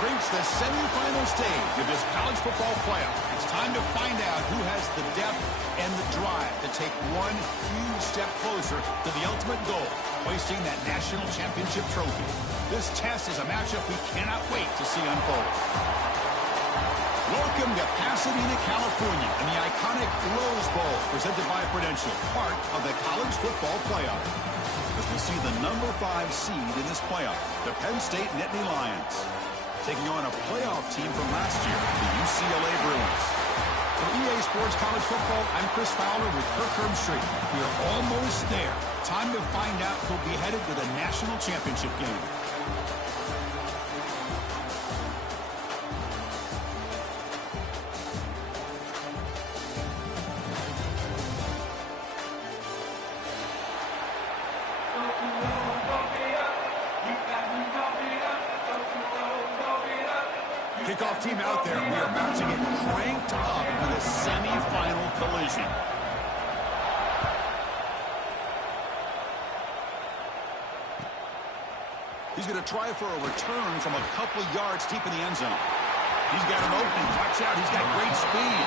reached the semifinal stage of this college football playoff. It's time to find out who has the depth and the drive to take one huge step closer to the ultimate goal, hoisting that national championship trophy. This test is a matchup we cannot wait to see unfold. Welcome to Pasadena, California, and the iconic Rose Bowl, presented by Prudential, part of the college football playoff. As we see the number 5 seed in this playoff, the Penn State Nittany Lions, taking on a playoff team from last year, the UCLA Bruins. For EA Sports College Football, I'm Chris Fowler with Kirk Herbstreit. We are almost there. Time to find out who'll be headed to the national championship game. Kickoff team out there. We are about to get cranked up with a semi-final collision. He's going to try for a return from a couple yards deep in the end zone. He's got an opening. Watch out. He's got great speed.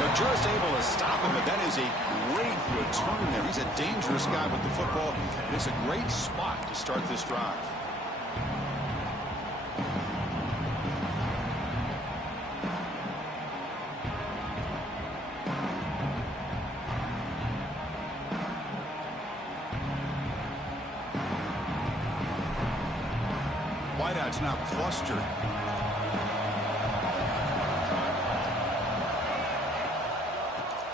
They're just able to stop him, but that is a great return there. He's a dangerous guy with the football. It's a great spot to start this drive. Wideout's now clustered.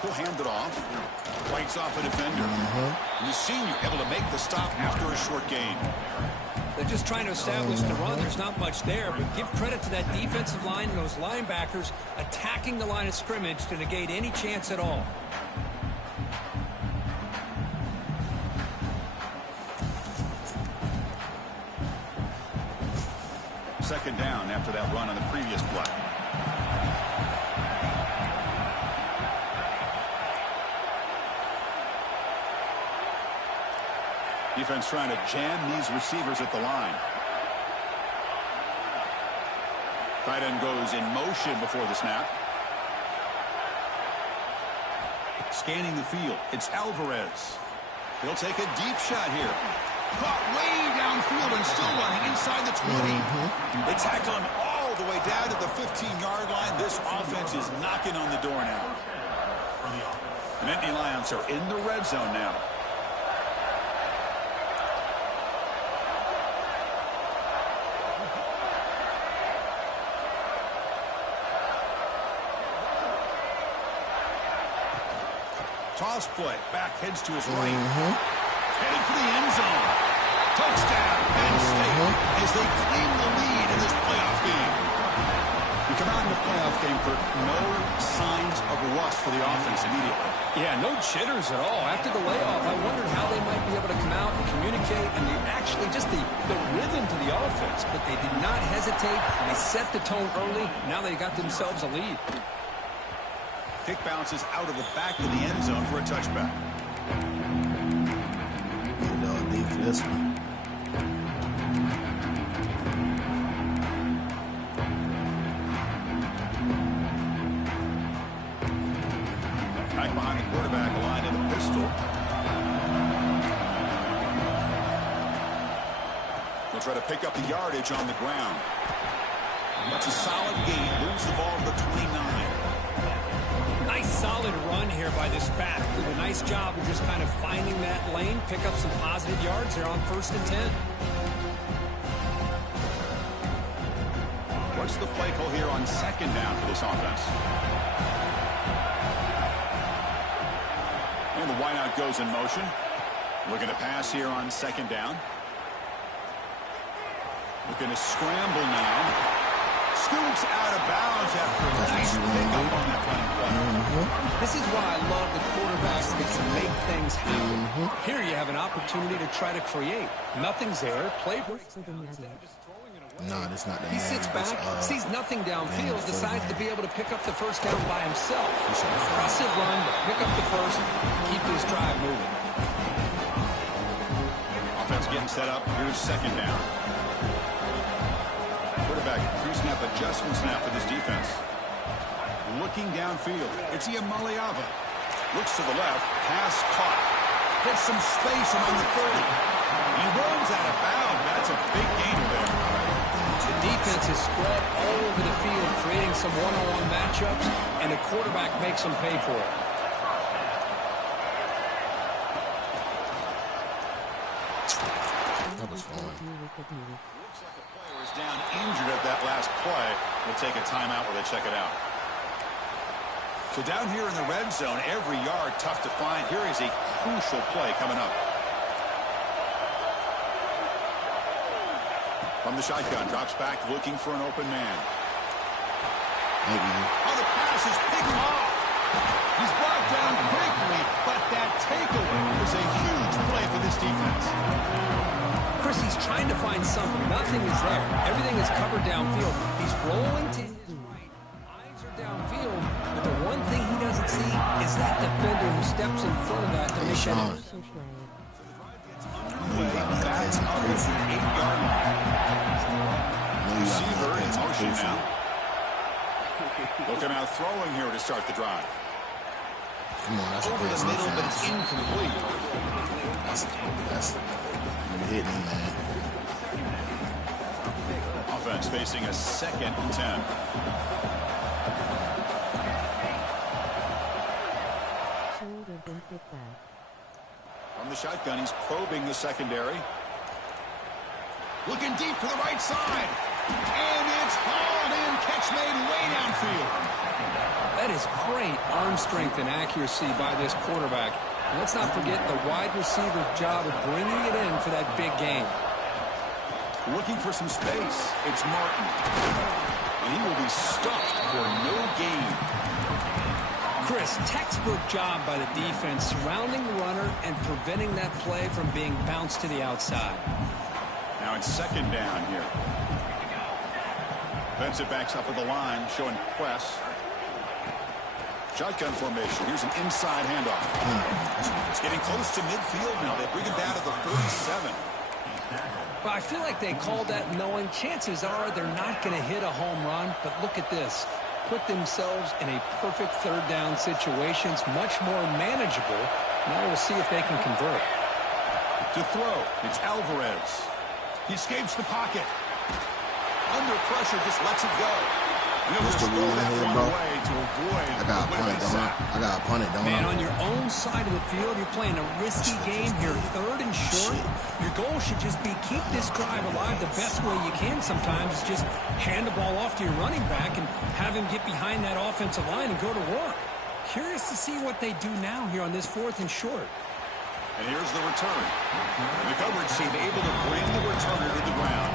He'll hand it off. Fights off a defender. And the senior able to make the stop after a short gain. They're just trying to establish the run. There's not much there, but give credit to that defensive line and those linebackers attacking the line of scrimmage to negate any chance at all. Second down after that run on the previous play. Defense trying to jam these receivers at the line. Tight end goes in motion before the snap. Scanning the field. It's Alvarez. He'll take a deep shot here. Caught way downfield and still running inside the 20. They tackle him all the way down to the 15-yard line. This offense is knocking on the door now. The Nittany Lions are in the red zone now. Toss play. Back heads to his right. Heading for the end zone. Touchdown, Penn State, as they claim the lead in this playoff game. We come out in the playoff game for no signs of rust for the offense immediately. Yeah, no jitters at all. After the layoff, I wondered how they might be able to come out and communicate and actually just the rhythm to the offense. But they did not hesitate. They set the tone early. Now they got themselves a lead. Kick bounces out of the back of the end zone for a touchback. This one. Back behind the quarterback, aligned in a pistol. They'll try to pick up the yardage on the ground. That's a solid gain. Moves the ball to the 29. Nice solid run here by this back. Did a nice job of just kind of finding that lane, pick up some positive yards there on 1st and 10. What's the play call here on 2nd down for this offense? And the wideout goes in motion. Looking to pass here on 2nd down. Looking to scramble now. Scoots out of bounds after a nice pickup on that running play. This is why I love the quarterbacks that can make things happen. Here you have an opportunity to try to create. Nothing's there. Play breaks. No, that's not that. He sits back, sees nothing downfield, decides to be able to pick up the first down by himself. Impressive run to pick up the first, keep this drive moving. Offense getting set up. Here's 2nd down. quarterback. Pre-snap adjustments now for this defense. Looking downfield. It's Iamaleava. Looks to the left. Pass caught. Gets some space among the 30. He runs out of bounds. That's a big gain there. The defense is spread all over the field, creating some one-on-one matchups, and the quarterback makes them pay for it. That was fun. Looks like a player is down injured at that last play. We'll take a timeout while they check it out. So down here in the red zone, every yard tough to find. Here is a crucial play coming up. From the shotgun, drops back looking for an open man. Oh, the pass is picked off. He's brought down quickly, but that takeaway is a huge play for this defense. Chris, he's trying to find something. Nothing is there. Everything is covered downfield. He's rolling to his right. Eyes are downfield, but the one thing he doesn't see is that defender who steps in front of that to make that interception. Back up at the 8-yard line. Receiver in motion now. Looking out throwing here to start the drive. Come on, that's over the middle, but it's incomplete. That's you hit me, man. Offense facing a 2nd and 10. From the shotgun, he's probing the secondary. Looking deep to the right side. And it's hauled in. Catch made way downfield. That is great arm strength and accuracy by this quarterback. And let's not forget the wide receiver's job of bringing it in for that big game. Looking for some space. It's Martin. And he will be stuffed for no gain. Chris, textbook job by the defense surrounding the runner and preventing that play from being bounced to the outside. Now it's 2nd down here. Defensive backs up at the line, showing press. Shotgun formation. Here's an inside handoff. It's getting close to midfield now. They bring him down to the 37. Well, I feel like they called that knowing chances are they're not going to hit a home run. But look at this. Put themselves in a perfect 3rd down situation. It's much more manageable. Now we'll see if they can convert. To throw, it's Alvarez. He escapes the pocket. Under pressure, just lets it go. What's the rule in here, bro? I got to punt it, don't I? Man, on your own side of the field, you're playing a risky game here. 3rd and short. Your goal should just be keep this drive alive the best way you can sometimes. Is just hand the ball off to your running back and have him get behind that offensive line and go to work. Curious to see what they do now here on this 4th and short. And here's the return. The coverage team able to bring the returner to the ground.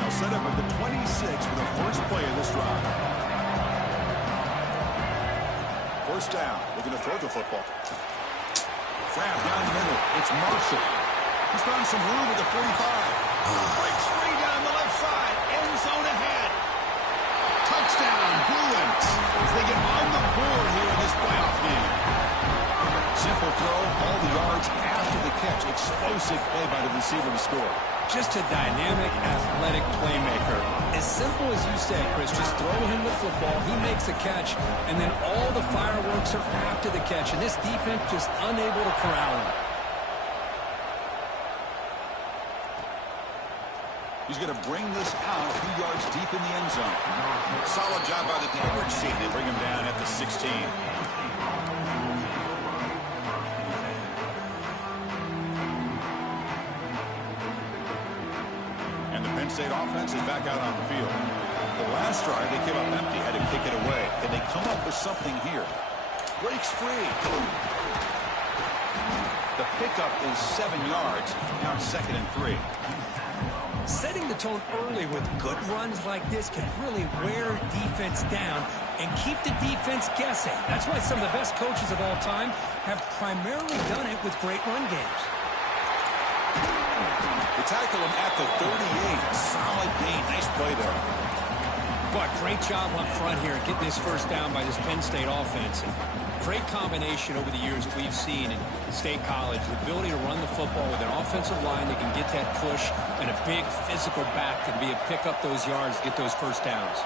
Now set up at the 26 for the first play of this drive. 1st down. Looking to throw the football. Grab down the middle. It's Marshall. He's found some room at the 45. Breaks free down the left side. End zone ahead. Touchdown, Bruins, as they get on the board here in this playoff game. Simple throw, all the yards after the catch. Explosive play by the receiver to score. Just a dynamic, athletic playmaker. As simple as you said, Chris, just throw him the football, he makes a catch, and then all the fireworks are after the catch, and this defense just unable to corral him. He's going to bring this out a few yards deep in the end zone. Solid job by the coverage team. They bring him down at the 16. And the Penn State offense is back out on the field. The last drive, they came up empty, had to kick it away. Can they come up with something here? Breaks free. The pickup is 7 yards. Now it's 2nd and 3. Setting the tone early with good runs like this can really wear defense down and keep the defense guessing. That's why some of the best coaches of all time have primarily done it with great run games. They tackle him at the 38. Solid gain. Nice play there. But great job up front here getting this first down by this Penn State offense. And great combination over the years that we've seen in State College. The ability to run the football with an offensive line that can get that push and a big physical back that can be able to pick up those yards, get those first downs.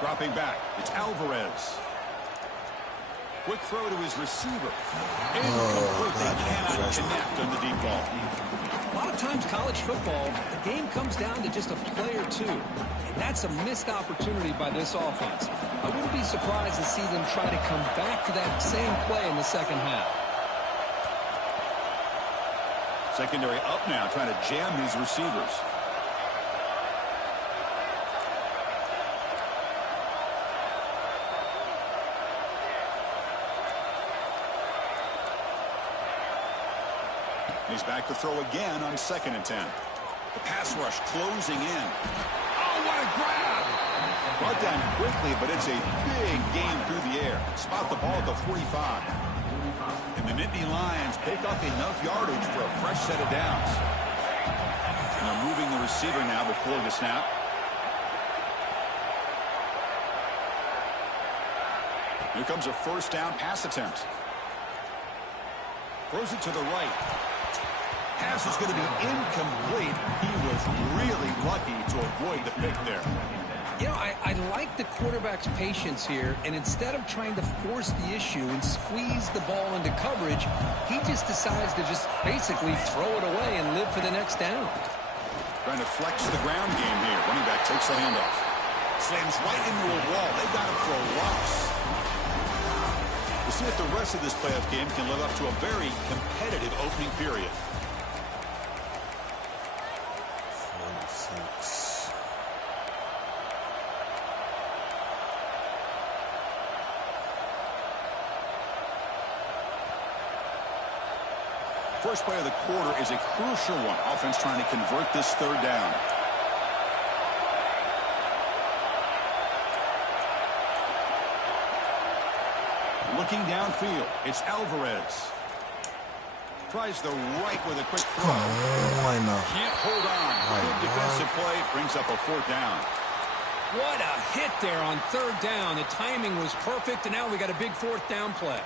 Dropping back, it's Alvarez. Quick throw to his receiver. Incomplete. They cannot connect on the deep ball. A lot of times college football, the game comes down to just a play or two. And that's a missed opportunity by this offense. I wouldn't be surprised to see them try to come back to that same play in the second half. Secondary up now, trying to jam these receivers. He's back to throw again on 2nd and 10. The pass rush closing in. Oh, what a grab! Brought down quickly, but it's a big game through the air. Spot the ball at the 45. And the Nittany Lions pick up enough yardage for a fresh set of downs. And they're moving the receiver now before the snap. Here comes a first down pass attempt. Throws it to the right. Pass is going to be incomplete. He was really lucky to avoid the pick there. You know, I like the quarterback's patience here, and instead of trying to force the issue and squeeze the ball into coverage, he just decides to just basically throw it away and live for the next down. Trying to flex the ground game here. Running back takes the handoff. Slams right into a wall. They've got him for a loss. We'll see if the rest of this playoff game can live up to a very competitive opening period. First play of the quarter is a crucial one. Offense trying to convert this third down. Looking downfield, it's Alvarez. Tries the right with a quick throw. Can't hold on. Good defensive play, brings up a 4th down. What a hit there on 3rd down. The timing was perfect, and now we got a big 4th down play.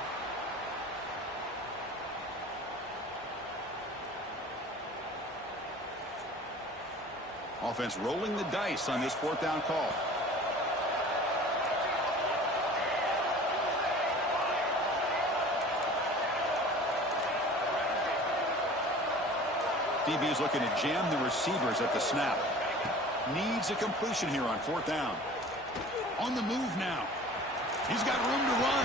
Offense rolling the dice on this 4th down call. DB is looking to jam the receivers at the snap. Needs a completion here on 4th down. On the move now. He's got room to run.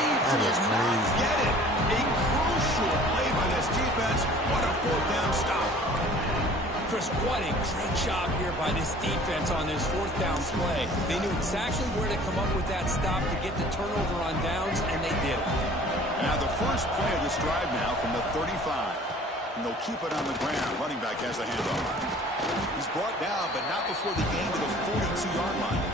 He does not get it. A crucial play by this defense. What a 4th down stop. Chris, what a great job here by this defense on this 4th down play. They knew exactly where to come up with that stop to get the turnover on downs, and they did it. Now the first play of this drive now from the 35. And they'll keep it on the ground. Running back has the handoff. He's brought down, but not before the gain to the 42-yard line.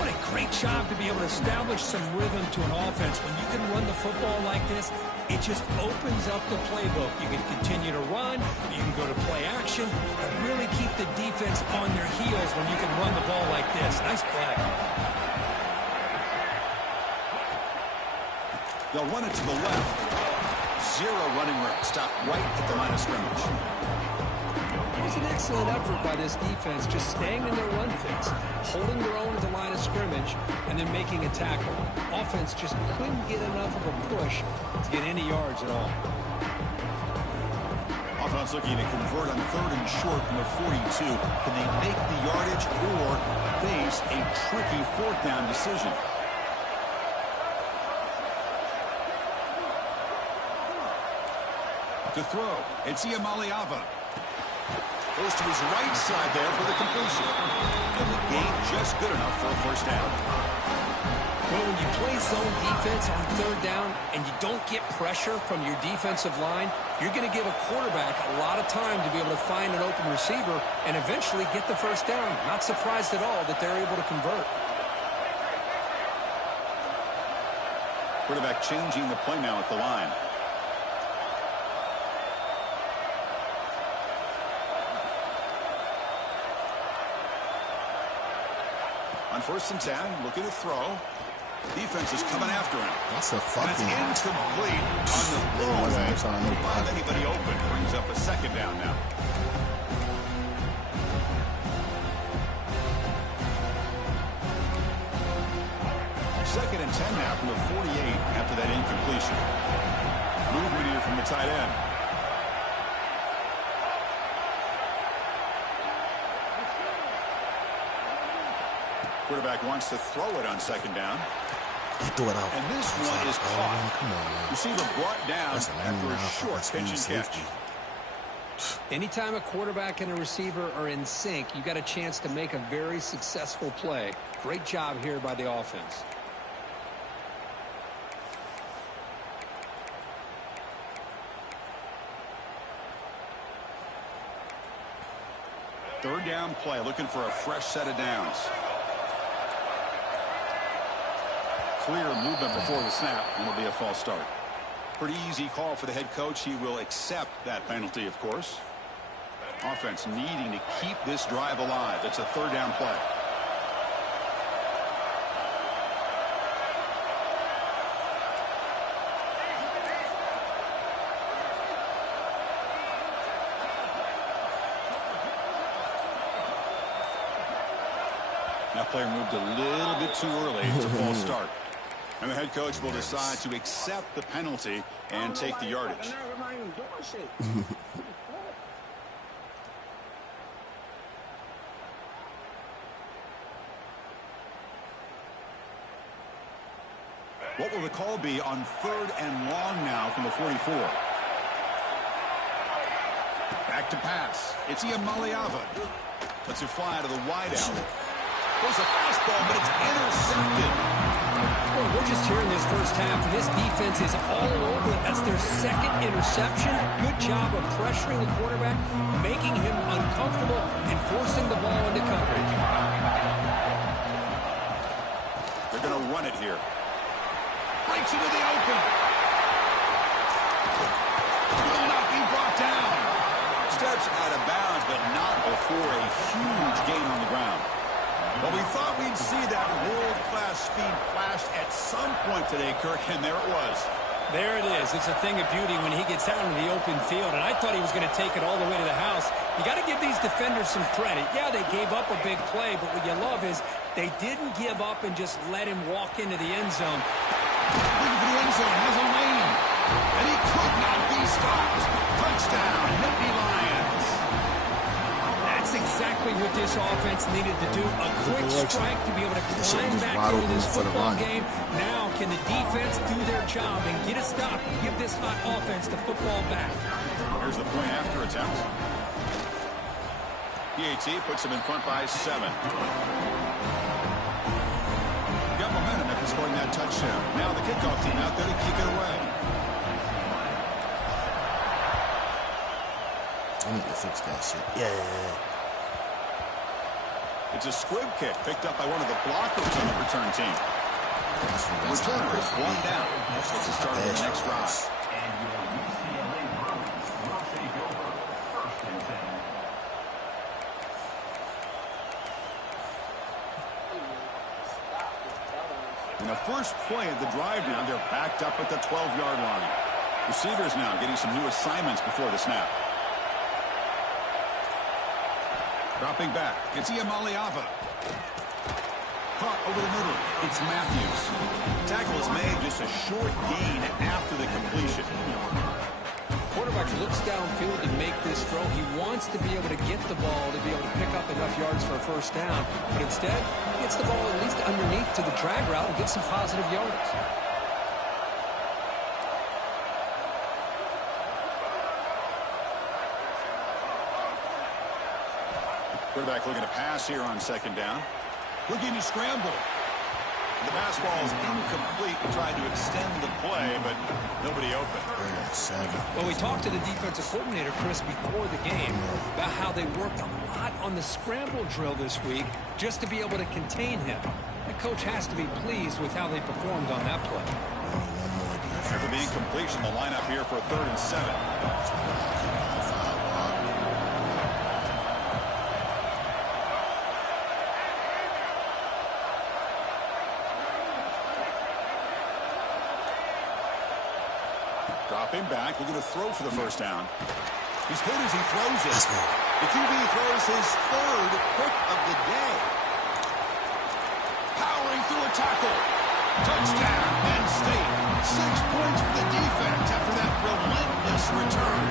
What a great job to be able to establish some rhythm to an offense. When you can run the football like this, it just opens up the playbook. You can continue to run, you can go to play action, and really keep the defense on their heels when you can run the ball like this. Nice play. They'll run it to the left. Zero running room. Stop right at the line of scrimmage. It was an excellent effort by this defense, just staying in their run fix, holding their own at the line of scrimmage, and then making a tackle. Offense just couldn't get enough of a push to get any yards at all. Offense looking to convert on 3rd and short from the 42. Can they make the yardage or face a tricky 4th down decision? To throw, it's Iamaleava. Goes to his right side there for the completion. And the gain just good enough for a first down. Well, when you play zone defense on 3rd down and you don't get pressure from your defensive line, you're going to give a quarterback a lot of time to be able to find an open receiver and eventually get the first down. Not surprised at all that they're able to convert. Quarterback changing the play now at the line. On 1st and 10, looking to throw. Defense is coming after him. That's a fucking... And it's incomplete on the throwaway. Don't find anybody open. Brings up a 2nd down now. Second and 10 now from the 48 after that incompletion. Movement here from the tight end. Quarterback wants to throw it on 2nd down. He threw it out. And this one is caught. Come on, man. Receiver brought down after a short pitch and catch. Anytime a quarterback and a receiver are in sync, you got a chance to make a very successful play. Great job here by the offense. Third down play, looking for a fresh set of downs. Clear movement before the snap, and it'll be a false start. Pretty easy call for the head coach. He will accept that penalty, of course. Offense needing to keep this drive alive. It's a 3rd down play. That player moved a little bit too early. It's a false start. And the head coach will decide to accept the penalty and take the yardage. What will the call be on 3rd and long now from the 44? Back to pass. It's Iamaleava. Lets it fly to the wideout. There's a fastball, but it's intercepted. Well, we're just here in this first half, and this defense is all over it. That's their 2nd interception. Good job of pressuring the quarterback, making him uncomfortable, and forcing the ball into coverage. They're going to run it here. Breaks into the open. Will not be brought down. Steps out of bounds, but not before a huge gain on the ground. Well, we thought we'd see that world-class speed flashed at some point today, Kirk, and there it was. There it is. It's a thing of beauty when he gets out into the open field, and I thought he was going to take it all the way to the house. You got to give these defenders some credit. Yeah, they gave up a big play, but what you love is they didn't give up and just let him walk into the end zone. Looking for the end zone, has a lane, and he could not be stopped. Touchdown, Nittany Lions. That's exactly what this offense needed to do. A quick strike to be able to climb back into this football game. Now, can the defense do their job and get a stop? Give this hot offense the football back. Here's the point after attempt. PAT puts him in front by 7. Got momentum after scoring that touchdown. Now the kickoff team out there to kick it away. I need to fix that shit. Yeah. It's a squib kick picked up by one of the blockers on the return team. Returner is 1 down. That's the start of the next drive. In the first play of the drive now, they're backed up at the 12-yard line. Receivers now getting some new assignments before the snap. Dropping back, it's Iamaleava. Caught over the middle, it's Matthews. Tackle is made, just a short gain after the completion. Quarterback looks downfield to make this throw. He wants to be able to get the ball to be able to pick up enough yards for a first down. But instead, he gets the ball at least underneath to the drag route and gets some positive yards. Quarterback looking to pass here on 2nd down. Looking to scramble. The pass ball is incomplete. Tried to extend the play, but nobody open. Well, we talked to the defensive coordinator, Chris, before the game about how they worked a lot on the scramble drill this week just to be able to contain him. The coach has to be pleased with how they performed on that play. After the incompletion, the lineup here for 3rd and 7. Dropping back, looking to throw for the first down. He's hit as he throws it. Let's go. The QB throws his third pick of the day. Powering through a tackle. Touchdown, Penn State. 6 points for the defense after that relentless return.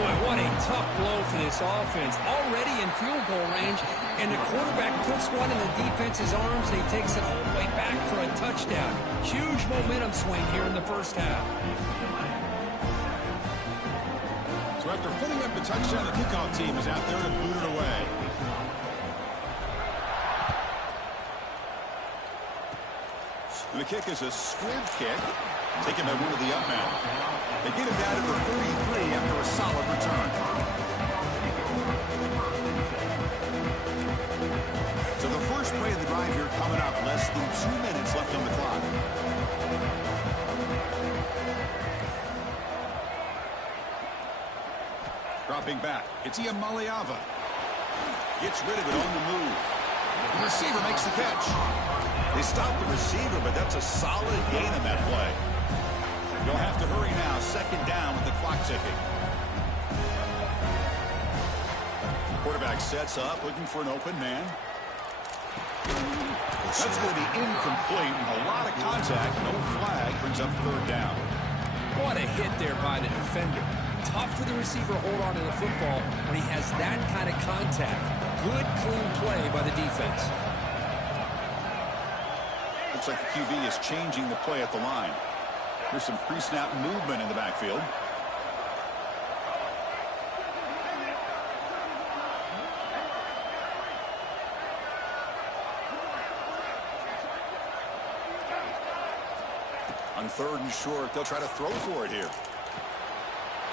Boy, what a tough blow for this offense. Already in field goal range, and the quarterback puts one in the defense's arms, and he takes it all the way back for a touchdown. Huge momentum swing here in the first half. So after putting up the touchdown, the kickoff team is out there to boot it away. And the kick is a squib kick, taken by one of the up men. They get him down to the 33 after a solid return. So the first play of the drive here coming up, less than 2 minutes left on the clock. Dropping back, it's Iamaleava. Gets rid of it on the move. The receiver makes the catch. They stopped the receiver, but that's a solid gain on that play. You'll have to hurry now. Second down with the clock ticking. Quarterback sets up, looking for an open man. That's going to be incomplete. A lot of contact. No flag. Brings up third down. What a hit there by the defender. Tough for the receiver to hold on to the football when he has that kind of contact. Good, clean play by the defense. Looks like the QB is changing the play at the line. There's some pre-snap movement in the backfield. On third and short, they'll try to throw for it here.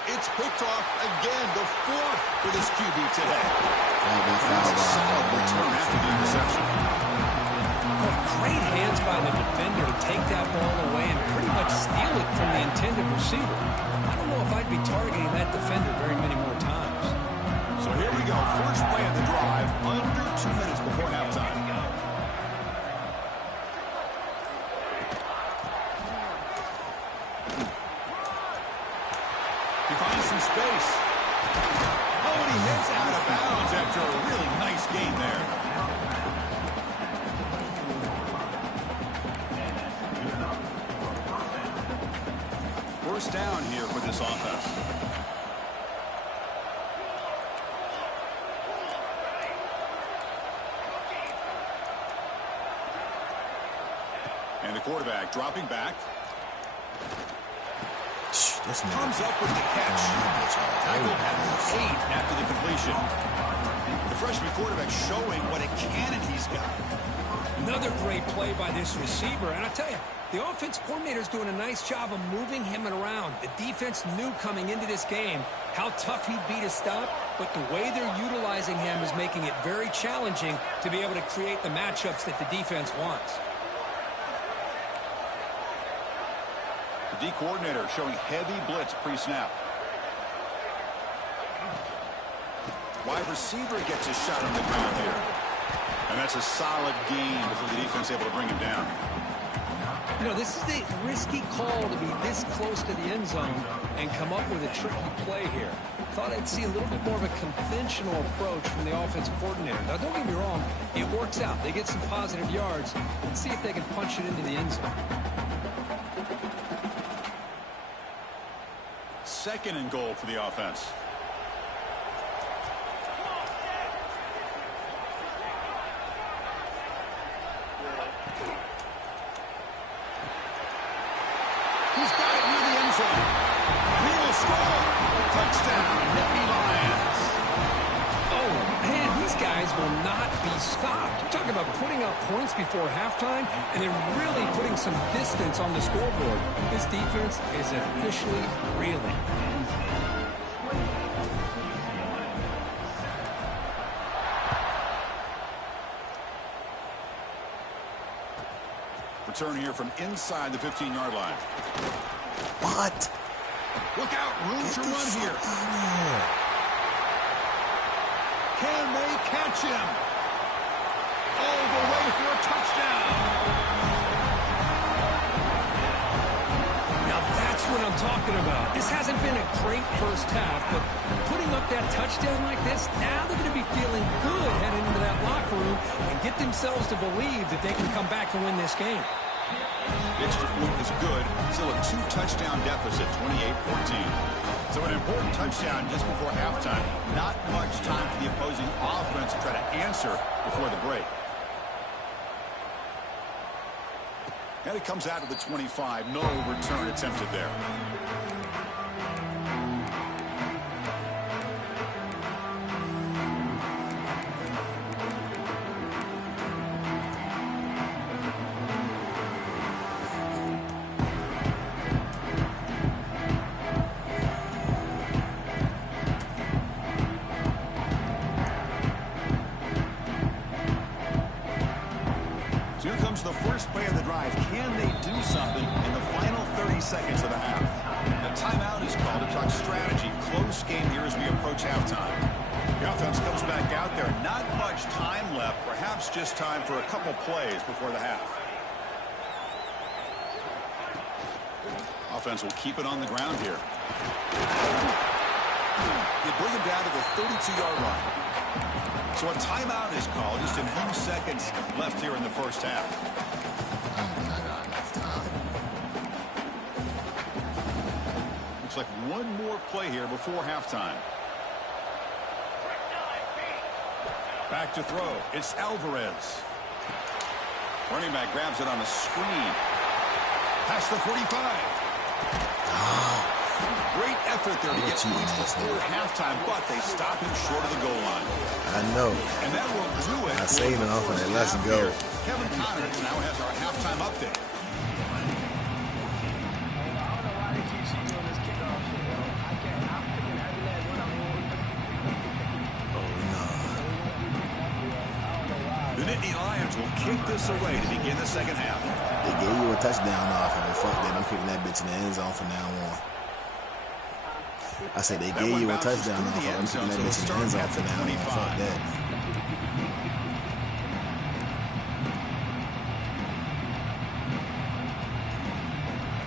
It's picked off again, the fourth for this QB today. That's a solid return after the interception. Great hands by the defender to take that ball away and pretty much steal it from the intended receiver. I don't know if I'd be targeting that defender very many more times. So here we go. First play of the drive, under 2 minutes before halftime. He finds some space. Oh, and he hits out of bounds after a really nice game there. First down here for this offense. And the quarterback dropping back. Comes up with the catch. Tackle at 8 after the completion. The freshman quarterback showing what a cannon he's got. Another great play by this receiver. And I tell you, the offense coordinator's doing a nice job of moving him around. The defense knew coming into this game how tough he'd be to stop, but the way they're utilizing him is making it very challenging to be able to create the matchups that the defense wants. The D coordinator showing heavy blitz pre-snap. Wide receiver gets a shot on the ground here. And that's a solid gain before the defense able to bring him down. You know, this is a risky call to be this close to the end zone and come up with a tricky play here. Thought I'd see a little bit more of a conventional approach from the offensive coordinator. Now, don't get me wrong, it works out. They get some positive yards. Let's see if they can punch it into the end zone. Second and goal for the offense. He's got it near the end zone. He will score. Touchdown, Nittany Lions. Oh, man, these guys will not be stopped. I'm talking about putting up points before halftime and then really putting some distance on the scoreboard. This defense is officially reeling. Return here from inside the 15-yard line. What? Look out, room to run here. Can they catch him? All the way for a touchdown. Now that's what I'm talking about. This hasn't been a great first half, but putting up that touchdown like this, now they're going to be feeling good heading into that locker room and get themselves to believe that they can come back and win this game. The extra point is good. Still a 2-touchdown deficit, 28-14. So an important touchdown just before halftime. Not much time for the opposing offense to try to answer before the break. And it comes out of the 25. No return attempted there. The first play of the drive. Can they do something in the final 30 seconds of the half? A timeout is called to talk strategy. Close game here as we approach halftime. The offense comes back out there. Not much time left. Perhaps just time for a couple plays before the half. Offense will keep it on the ground here. They bring him down to the 32-yard line. So a timeout is called. Just a few seconds left here in the first half. Looks like one more play here before halftime. Back to throw. It's Alvarez. Running back grabs it on a screen. Past the 45. Great effort there to get points before halftime, but they stop him short of the goal line. I know. And that will do it. I seen it off of that. Let's go. Kevin Connors now has our halftime update. The Nittany Lions will kick this away to begin the second half. They gave you a touchdown off of it. Fuck that. I'm kicking that bitch in the end zone from now on. I said they gave you a touchdown off of it. I'm kicking that bitch in the end zone from now on. Fuck that.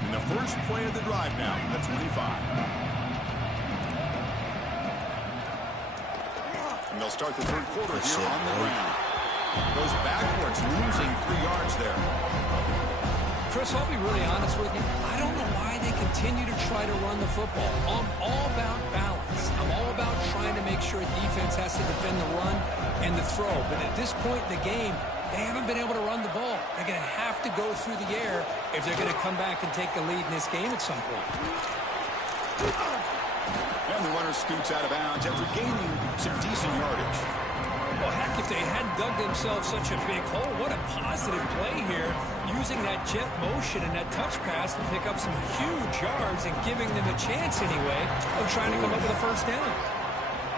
And the first play of the drive now from the 25. And they'll start the third quarter here on the ground. Goes backwards, losing 3 yards there. Chris, I'll be really honest with you. I don't know why they continue to try to run the football. I'm all about balance. I'm all about trying to make sure defense has to defend the run and the throw. But at this point in the game, they haven't been able to run the ball. They're going to have to go through the air if they're going to come back and take the lead in this game at some point. And the runner scoots out of bounds after gaining some decent yardage. Well, heck, if they hadn't dug themselves such a big hole, what a positive play here, using that jet motion and that touch pass to pick up some huge yards and giving them a chance anyway of trying to come up with a first down.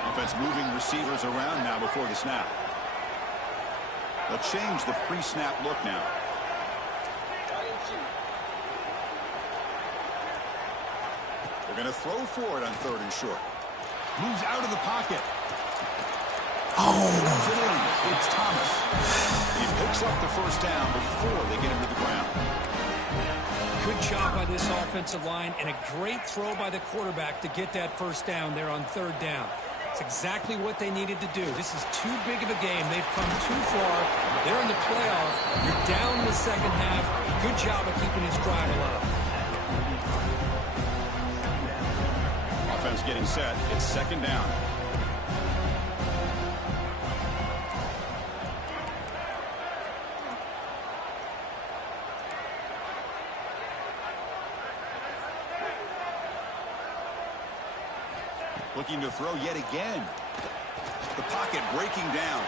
Offense moving receivers around now before the snap. They'll change the pre-snap look now. They're going to throw for it on 3rd and short. Moves out of the pocket. It's Thomas. He picks up the first down before they get him to the ground. Good job by this offensive line and a great throw by the quarterback to get that first down there on 3rd down. It's exactly what they needed to do. This is too big of a game. They've come too far. They're in the playoff. You're down in the second half. Good job of keeping his drive alive. Offense getting set. It's 2nd down. Looking to throw yet again. The pocket breaking down.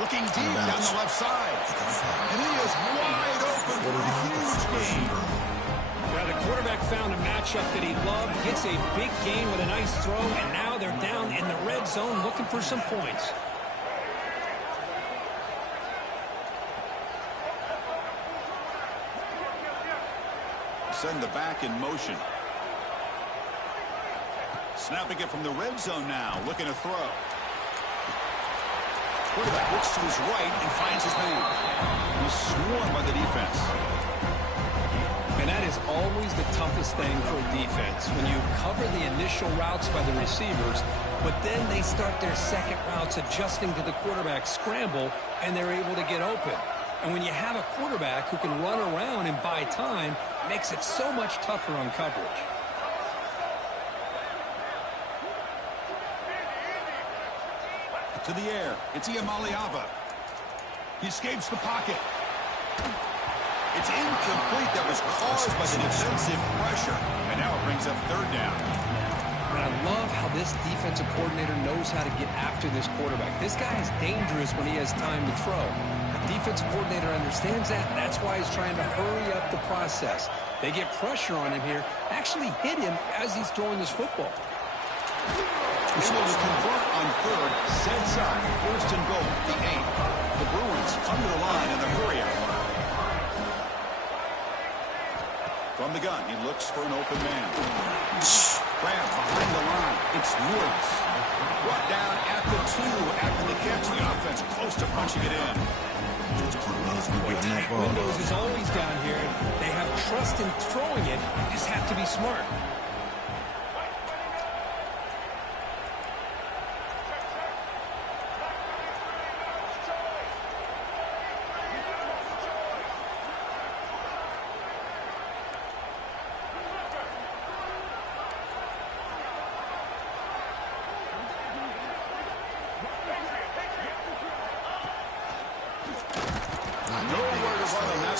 Looking deep down the left side. And he is wide open for a huge gain. Well, the quarterback found a matchup that he loved. Gets a big gain with a nice throw. And now they're down in the red zone looking for some points. Send the back in motion. Snapping it from the red zone now. Looking to throw. Quarterback looks to his right and finds his man. He's swarmed by the defense. And that is always the toughest thing for a defense, when you cover the initial routes by the receivers, but then they start their second routes adjusting to the quarterback scramble, and they're able to get open. And when you have a quarterback who can run around and buy time, it makes it so much tougher on coverage. To the air, it's Iamaleava. He escapes the pocket. It's incomplete. That was caused by the defensive pressure. And now it brings up third down. And I love how this defensive coordinator knows how to get after this quarterback. This guy is dangerous when he has time to throw. The defensive coordinator understands that. That's why he's trying to hurry up the process. They get pressure on him here, actually hit him as he's throwing this football. Able to convert on third, sets up, first and goal, the 8. The Bruins under the line in the hurry-up. From the gun, he looks for an open man. Grab behind the line. It's Woods. Brought down at the 2 after the catch. The offense close to punching it in. Tight windows is always down here. They have trust in throwing it. You just have to be smart.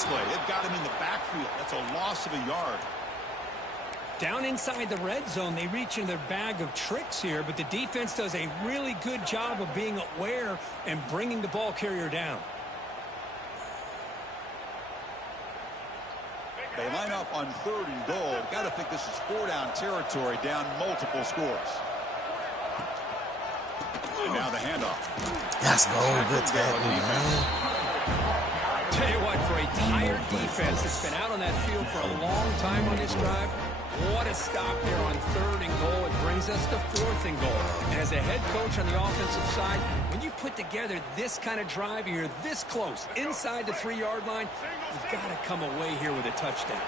It got him in the backfield. That's a loss of a yard. Down inside the red zone, they reach in their bag of tricks here, but the defense does a really good job of being aware and bringing the ball carrier down. They line up on third and goal. Got to think this is 4-down territory, down multiple scores. And now the handoff. Let's go. Good tackle, man. Tell you what, for a tired defense that's been out on that field for a long time on this drive, what a stop there on third and goal. It brings us to fourth and goal. And as a head coach on the offensive side, when you put together this kind of drive, you're this close, inside the 3-yard line, you've got to come away here with a touchdown.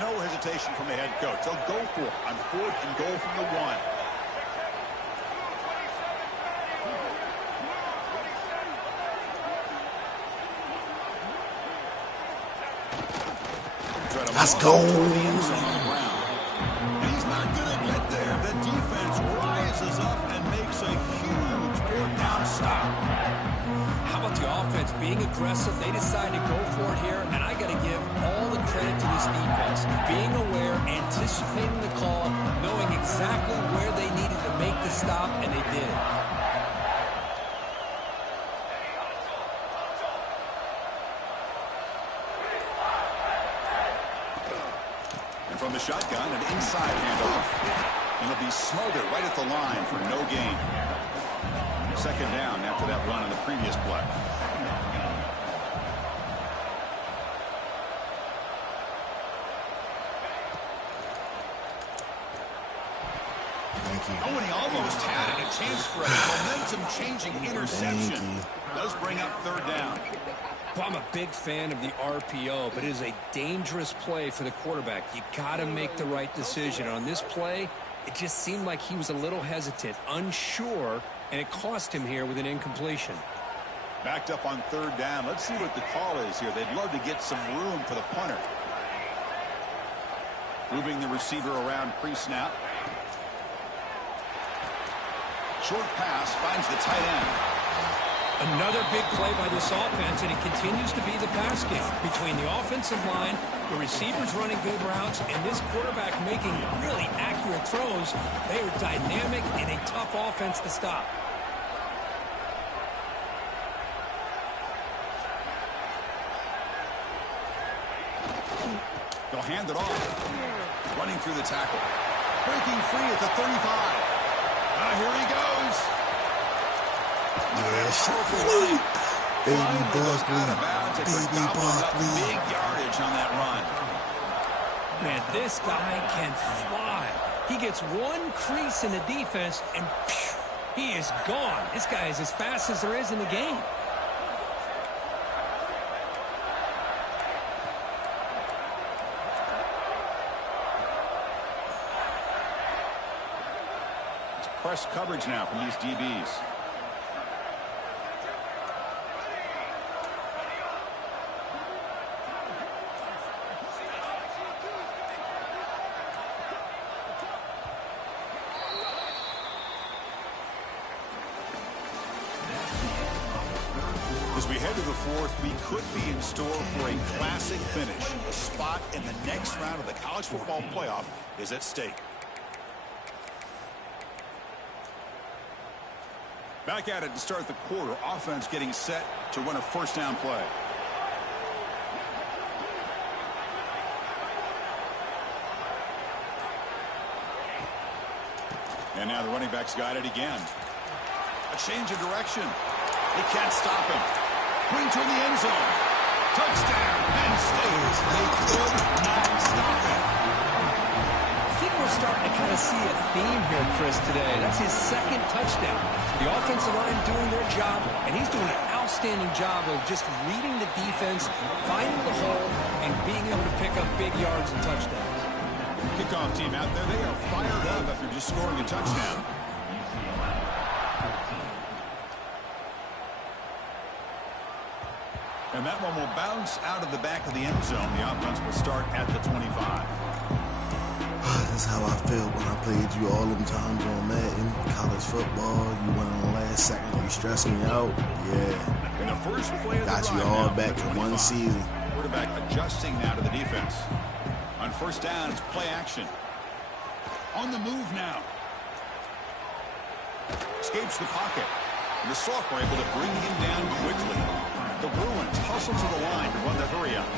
No hesitation from the head coach. They'll go for it on fourth and goal from the 1. Let's go. And he's not going to get there. The defense rises up and makes a huge 4th-down stop. How about the offense being aggressive? They decide to go for it here, and I got to give all the credit to this defense. Being aware, anticipating the call, knowing exactly where they needed to make the stop, and they did it. From the shotgun, an inside handoff. And it'll be smothered right at the line for no gain. 2nd down after that run on the previous play. Thank you. Oh, and he almost had it. A chance for a momentum-changing interception. Does bring up 3rd down. Well, I'm a big fan of the RPO, but it is a dangerous play for the quarterback. You got to make the right decision. On this play, it just seemed like he was a little hesitant, unsure, and it cost him here with an incompletion. Backed up on 3rd down. Let's see what the call is here. They'd love to get some room for the punter. Moving the receiver around pre-snap. Short pass finds the tight end. Another big play by this offense, and it continues to be the pass game between the offensive line, the receivers running good routes, and this quarterback making really accurate throws. They are dynamic and a tough offense to stop. They'll hand it off. Running through the tackle. Breaking free at the 35. Here he goes. Yes. Baby Buckley. Baby Buckley. Big yardage on that run. Man, this guy can fly. He gets one crease in the defense, and phew, he is gone. This guy is as fast as there is in the game. press coverage now from these DBs. As we head to the fourth, we could be in store for a classic finish. A spot in the next round of the college football playoff is at stake. Back at it to start the quarter. Offense getting set to run a first down play. And now the running back's got it again. A change of direction. He can't stop him. Brings her in the end zone. Touchdown, Penn State. They could not stop him. I think we're starting to kind of see a theme here, Chris, today. That's his second touchdown. The offensive line doing their job, and he's doing an outstanding job of just reading the defense, finding the hole, and being able to pick up big yards and touchdowns. Kickoff team out there, they are fired up after just scoring a touchdown. And that one will bounce out of the back of the end zone. The offense will start at the 25. That's how I felt when I played you all them times on Madden. College football, you went on the last second, you stressed me out. Yeah. In the first play of the got you all now, back to one season. Quarterback adjusting now to the defense. On first down, it's play action. On the move now. Escapes the pocket. And the Sophomore able to bring him down quickly. The Bruins hustle to the line to run the hurry up.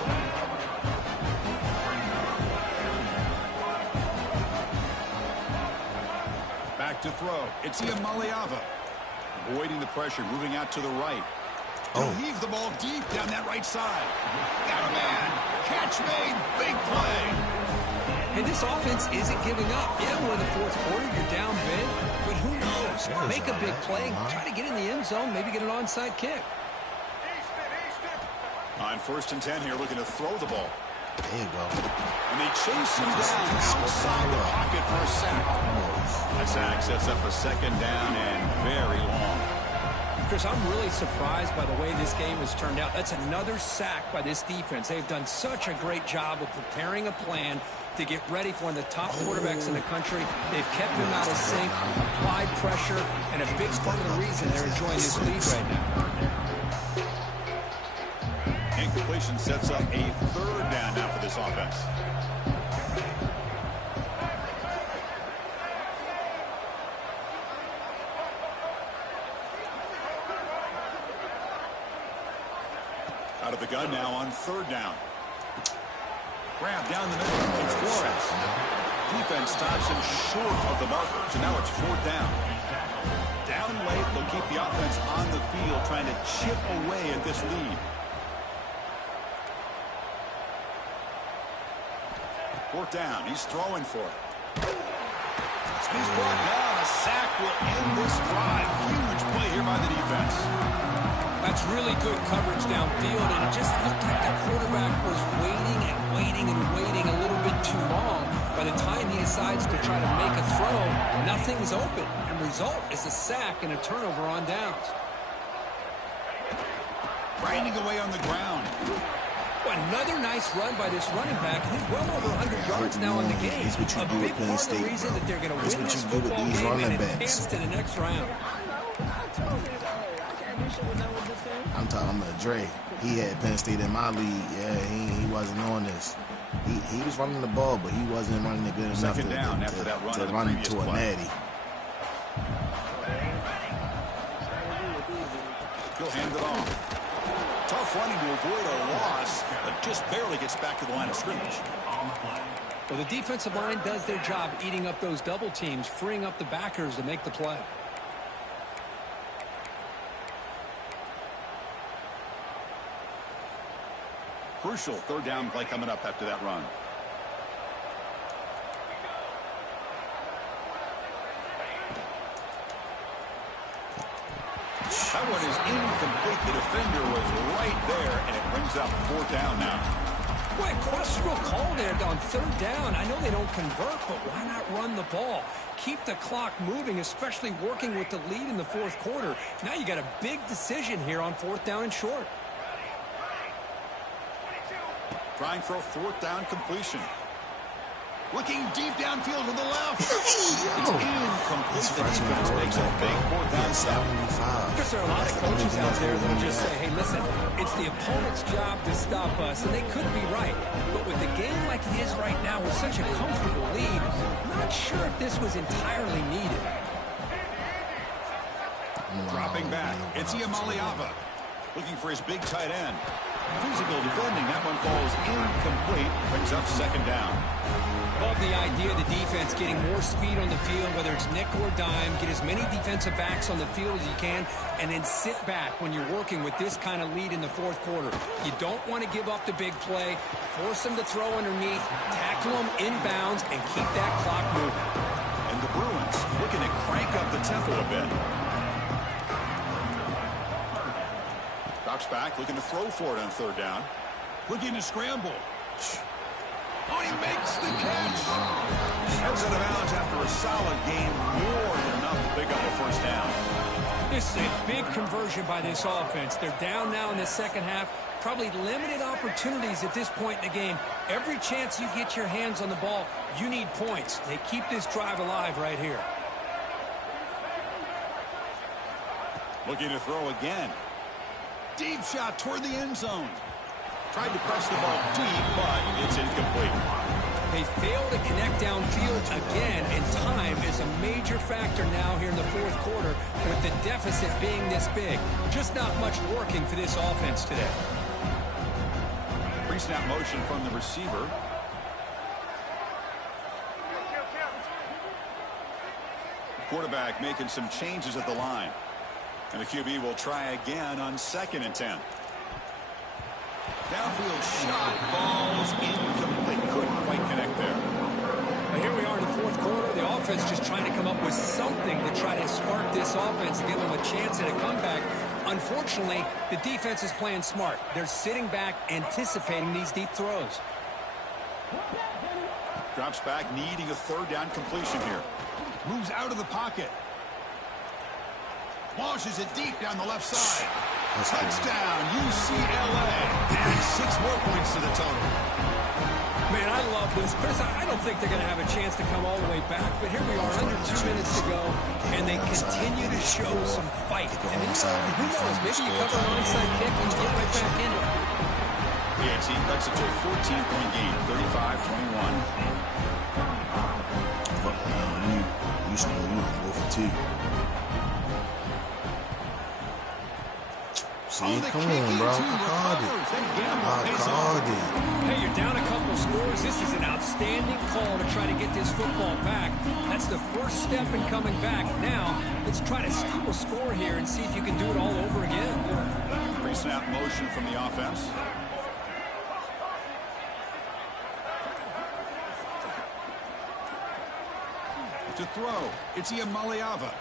Back to throw. It's Iamaleava. Avoiding the pressure, moving out to the right. He'll heave the ball deep down that right side. Got a man. Catch made. Big play. And this offense isn't giving up. Yeah, we're in the fourth quarter. You're down big. But who knows? Make a big play. Try to get in the end zone. Maybe get an onside kick. On first and 10 here, looking to throw the ball. There you go. And they chase him down outside the pocket for a sack. That sack sets up a second down and very long. Chris, I'm really surprised by the way this game has turned out. That's another sack by this defense. They've done such a great job of preparing a plan to get ready for one of the top quarterbacks in the country. They've kept him out of sync, applied pressure, and a big part of the reason they're enjoying this lead right now. Incompletion sets up a third down now for this offense. Out of the gun now on third down. Grab down the middle. It's Flores. Defense stops him short of the marker. So now it's fourth down. Down late, they'll keep the offense on the field trying to chip away at this lead. Fourth down. He's throwing for it. He's brought down. A sack will end this drive. Huge play here by the defense. That's really good coverage downfield, and it just looked like the quarterback was waiting and waiting and waiting a little bit too long. By the time he decides to try to make a throw, nothing's open. And result is a sack and a turnover on downs. Grinding away on the ground. Another nice run by this running back. He's well over 100 yards now in the game. That's what you do with Penn State, reason that they're going to win this what you do with these running backs. To the next round. I'm talking about Dre. He had Penn State in my league. Yeah, he wasn't on this. He was running the ball, but he wasn't running it good enough to run into a natty. He'll hand it off. Tough running to avoid a loss, but just barely gets back to the line of scrimmage. Well, the defensive line does their job eating up those double teams, freeing up the backers to make the play. Crucial third down play coming up after that run. That one is incomplete. The defender was right there, and it brings up fourth down now. Boy, a questionable call there on third down. I know they don't convert, but why not run the ball? Keep the clock moving, especially working with the lead in the fourth quarter. Now you got a big decision here on fourth down and short. Trying for a fourth down completion. Looking deep downfield to the left. It's incomplete. The defense makes a big fourth down stop. Because there are a lot of coaches out there that will just say, hey, listen, it's the opponent's job to stop us, and they could be right. But with the game like it is right now with such a comfortable lead, I'm not sure if this was entirely needed. Dropping back, it's Ucla. Looking for his big tight end. Physical defending. That one falls incomplete. Brings up second down. Love the idea of the defense getting more speed on the field, whether it's nickel or dime. Get as many defensive backs on the field as you can, and then sit back when you're working with this kind of lead in the fourth quarter. You don't want to give up the big play. Force them to throw underneath, tackle them inbounds, and keep that clock moving. And the Bruins looking to crank up the tempo a bit. Drops back, looking to throw for it on third down. Looking to scramble. Oh, he makes the catch. Heads out of bounds after a solid game. More than enough to pick up a first down. This is a big conversion by this offense. They're down now in the second half. Probably limited opportunities at this point in the game. Every chance you get your hands on the ball, you need points. They keep this drive alive right here. Looking to throw again. Deep shot toward the end zone. Tried to press the ball deep, but it's incomplete. They fail to connect downfield again, and time is a major factor now here in the fourth quarter with the deficit being this big. Just not much working for this offense today. Pre-snap motion from the receiver. Quarterback making some changes at the line. And the QB will try again on 2nd and 10. Downfield shot falls incomplete. Couldn't quite connect there. Well, here we are in the fourth quarter. The offense just trying to come up with something to try to spark this offense and give them a chance at a comeback. Unfortunately, the defense is playing smart. They're sitting back, anticipating these deep throws. Drops back, needing a third down completion here. Moves out of the pocket. Launches it deep down the left side. Touchdown, UCLA. And 6 more points to the total. Man, I love this. Chris, I don't think they're going to have a chance to come all the way back, but here we are, under 2 minutes to go, and they continue to show some fight. And who knows, maybe you cover an onside kick and you get right back in it. The team cuts it to a 14-point game, 35-21. You should go for 2. See, come on, bro. I called it. Hey, you're down a couple scores. This is an outstanding call to try to get this football back. That's the first step in coming back. Now, let's try to steal a score here and see if you can do it all over again. Pre-snap motion from the offense. To throw, it's Ucla.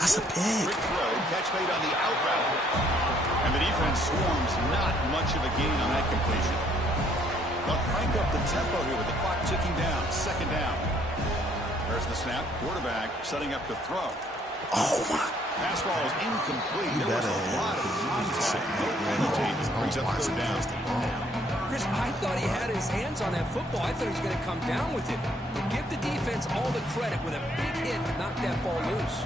That's a pick. Quick throw, catch made on the out route. And the defense swarms not much of a gain on that completion. They'll crank up the tempo here with the clock ticking down. 2nd down. There's the snap. Quarterback setting up to throw. Oh, my. Pass ball is incomplete. There was a lot of contact. No penalty. Brings up 3rd down. Chris, I thought he had his hands on that football. I thought he was going to come down with it. But give the defense all the credit with a big hit to knock that ball loose.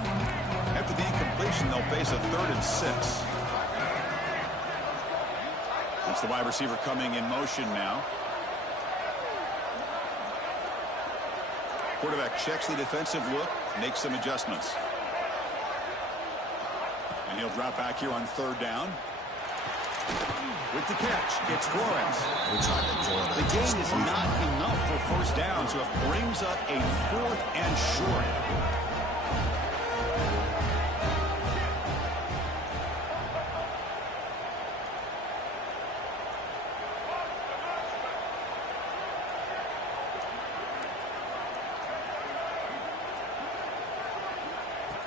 After the incompletion, they'll face a 3rd and 6. It's the wide receiver coming in motion now. Quarterback checks the defensive look, makes some adjustments. And he'll drop back here on 3rd down. With the catch, it's Flores. The gain is not enough for first down, so it brings up a 4th and short.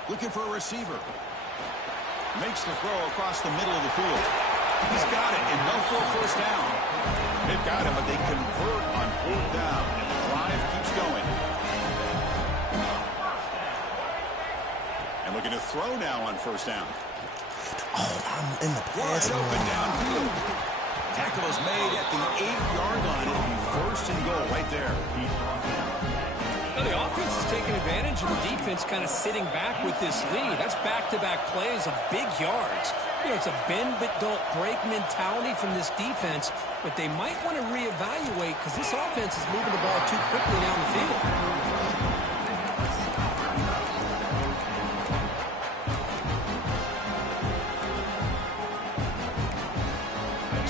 Looking for a receiver. Makes the throw across the middle of the field. He's got it, enough for a first down. They've got him, but they convert on 4th down. And the drive keeps going. And looking to throw now on 1st down. Oh, I'm in the pass. Wide open downfield. Tackle is made at the 8-yard line. It'll be 1st and goal right there. Well, the offense is taking advantage of the defense kind of sitting back with this lead. That's back-to-back plays of big yards. You know, it's a bend-but-don't-break mentality from this defense, but they might want to reevaluate because this offense is moving the ball too quickly down the field.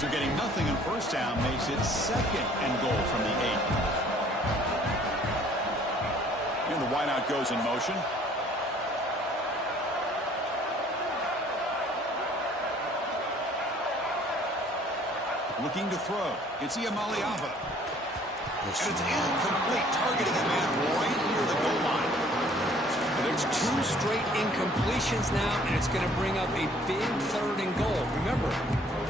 So getting nothing in 1st down makes it 2nd and goal from the 8. And the wideout goes in motion. Looking to throw. It's Iamaleava. And it's incomplete, targeting a man right near the goal line. There's 2 straight incompletions now, and it's going to bring up a big 3rd and goal. Remember,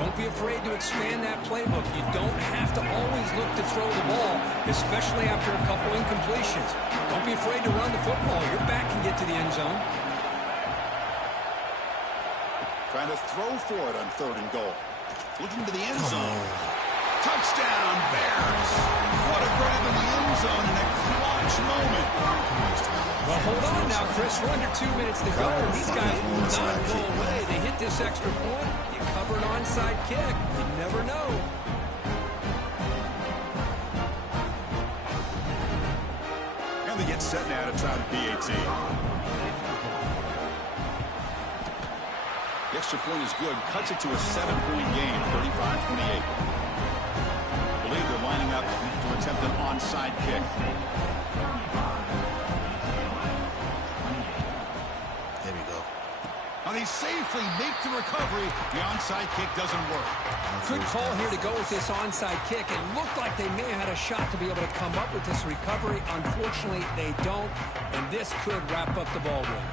don't be afraid to expand that playbook. You don't have to always look to throw the ball, especially after a couple incompletions. Don't be afraid to run the football. Your back can get to the end zone. Trying to throw for it on 3rd and goal. Looking to the end zone. Touchdown, Bears. What a grab in the end zone in a clutch moment. Well, hold on now, Chris. We're under 2 minutes to go. These guys will not go away. They hit this extra point. You cover an onside kick. You never know. And they get set now to try the PAT. The extra point is good. Cuts it to a 7-point game, 35-28. I believe they're lining up to attempt an onside kick. There we go. Now they safely make the recovery. The onside kick doesn't work. Good call here to go with this onside kick. It looked like they may have had a shot to be able to come up with this recovery. Unfortunately, they don't, and this could wrap up the ball game.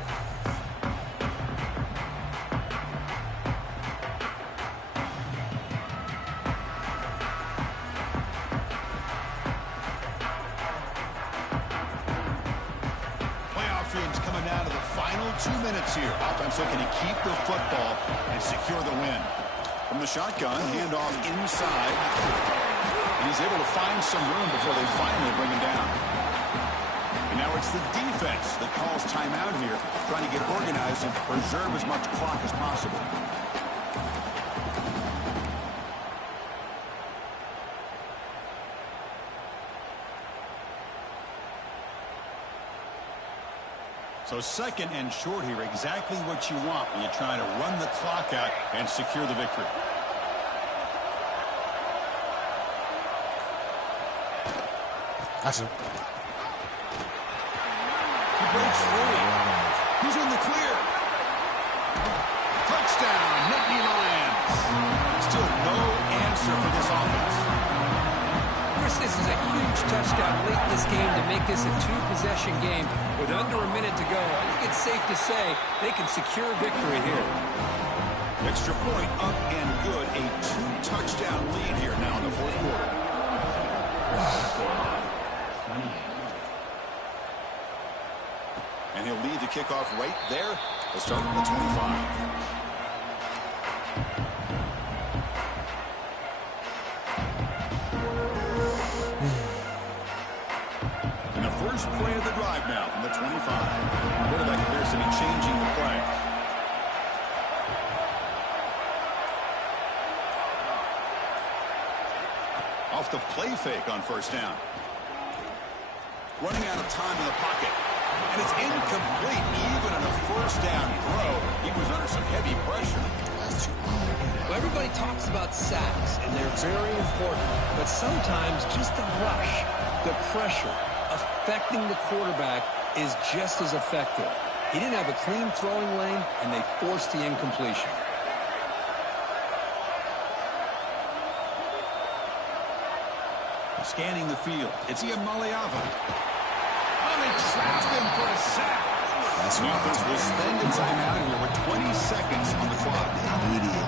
Coming down to the final 2 minutes here. Offense looking to keep the football and secure the win. From the shotgun, handoff inside. And he's able to find some room before they finally bring him down. And now it's the defense that calls timeout here, trying to get organized and preserve as much clock as possible. So 2nd and short here, exactly what you want when you're trying to run the clock out and secure the victory. That's it. He breaks free. He's in the clear. Touchdown, Nittany Lions. Still no answer for this offense. Chris, this is a huge touchdown late in this game to make this a 2-possession game. With under a minute to go, I think it's safe to say they can secure victory here. Extra point up and good. A 2-touchdown lead here now in the 4th quarter. And he'll lead the kickoff right there. They'll start from the 25. First play of the drive now from the 25. Quarterback appears to be changing the play. Off the play fake on 1st down. Running out of time in the pocket. And it's incomplete. Even in a 1st down throw, he was under some heavy pressure. Well, everybody talks about sacks, and they're very important. But sometimes just the rush, the pressure, affecting the quarterback is just as effective. He didn't have a clean throwing lane, and they forced the incompletion. Scanning the field. It's Iamaleava. Oh, they trapped him for a sack. The offense will spend a timeout here with 20 seconds on the clock. Immediately.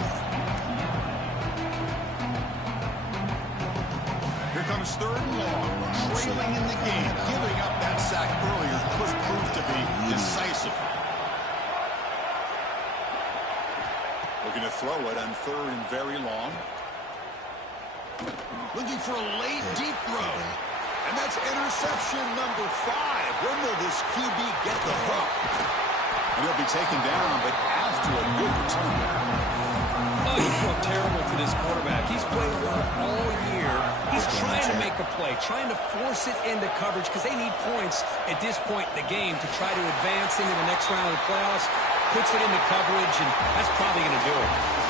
Here's 3rd and long. Trailing in the game. Giving up that sack earlier could prove to be decisive. Looking to throw it on 3rd and very long. Looking for a late, deep throw. And that's interception number 5. When will this QB get the hook? And he'll be taken down, but after a good return. Oh, you feel terrible for this quarterback. He's played well all year. He's trying to make a play, trying to force it into coverage because they need points at this point in the game to try to advance into the next round of the playoffs. Puts it into coverage, and that's probably going to do it.